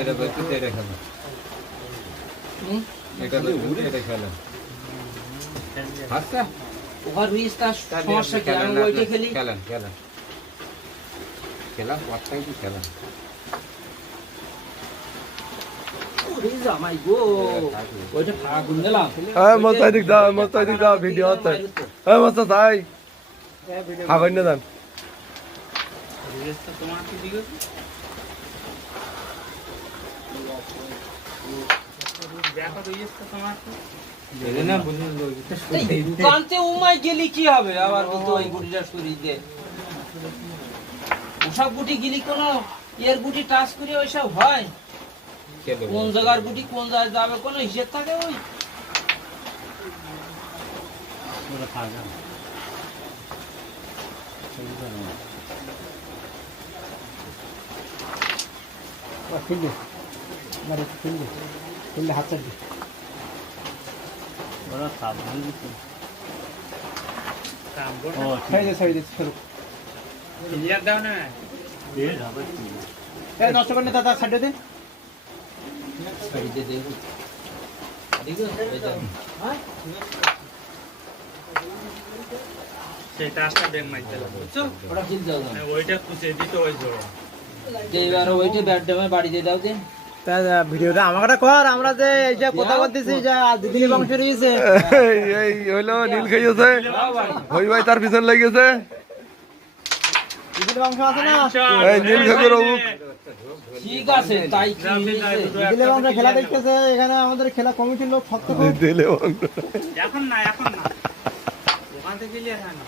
এটা বলতে এটা খেলো এটা বলতে এটা খেলো আচ্ছা ওর রিস্তা সমস্যা কি আমি ওইটা খেলি খেলেন খেলা ওয়াটাই কি খেলা ওরে জামাই গো ওইটা ফাগুন গেলাম হ্যাঁ মস্তাইদিক দাও ভিডিও হচ্ছে হ্যাঁ মস্তা তাই খাবেন না দান রিস্তা তোমার কি দিগো ব্যাপার রিস্তা তোমার কানতে উমাই গেলি কি হবে আবার বলতো ওই গুটিটা সরিয়ে দে ওসব গুটি গেলি কোন এর গুটি টাচ করে ওইসব হয় কোন জায়গার গুটি কোন জায়গায় যাবে কোনো হিসেব থাকে ওই হাত চাপ ওরা সাবধান দিচ্ছে ক্লিয়ার দাও না নষ্ট করেন দাদা সাইডে দিন ছাড়ি দে দেখো দেখো হ্যাঁ সেটা আসটা ব্যাগ মাইতে লাগবে বুঝছো ওটা কিল দাও না ওইটা কুচে দিতে ওই জোড়া এইবার ওইটা ব্যাট ডেমে বাড়ি দিয়ে দাও দে ভিডিওটা আমাকে কর আমরা যে এই যে কথা বলতেছি যে দিদিলি বংশ রয়েছে এই হলো নীল খাইছে হই ভাই তার পিছন লাগিয়েছে দিদিলি বংশ আছে না এই নীল খাইছে রবু ঠিক আছে তাই কি দিদিলি বংশ খেলা দেখতেছে এখানে আমাদের খেলা কমিটির লোক সব থেকে দিদিলি বংশ এখন না ওখান থেকে ক্লিয়ার হয় না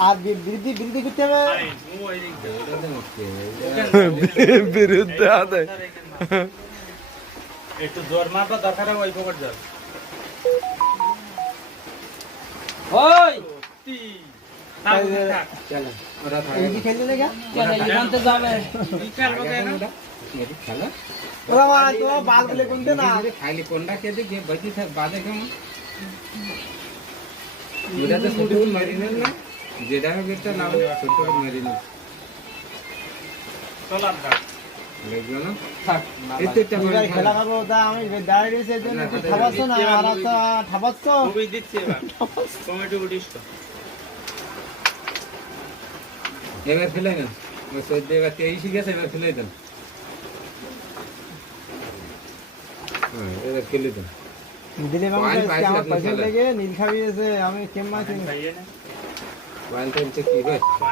আর বিরুদ্ধে করতে হবে বিরুদ্ধে আছে একটু জোর মারবা দরকার ওই পকেট জল ওই চলো ওরা এই কি খেলতে লাগা কেন এখান থেকে যাবে খেলা খেলা ওরা মারা তো বাল বলে কোনতে না খাইলে কোনটা খেতে গিয়ে বসে থাক বাদে কেমন ওটা তো ছোট মারিনেন না যেটা একটা নাম ছোট মারিনে চলার দাও দেখলো না থাক এতে এবার খেলা খাবো তা আমি দাঁড়িয়ে রয়েছে জন্য তুই খাবাচ্ছ না আর তো খাবাচ্ছ খুবই দিচ্ছি এবার টমেটো উঠিস তো এবার ফেলাই না ওই সদ্য এবার 23 গেছে এবার ফেলাই দেন হ্যাঁ এবার খেলে দেন দিলে বাবা আমার পছন্দ লাগে নীল খাবিয়েছে আমি কেমন আছি পয়েন্ট হচ্ছে কি হয়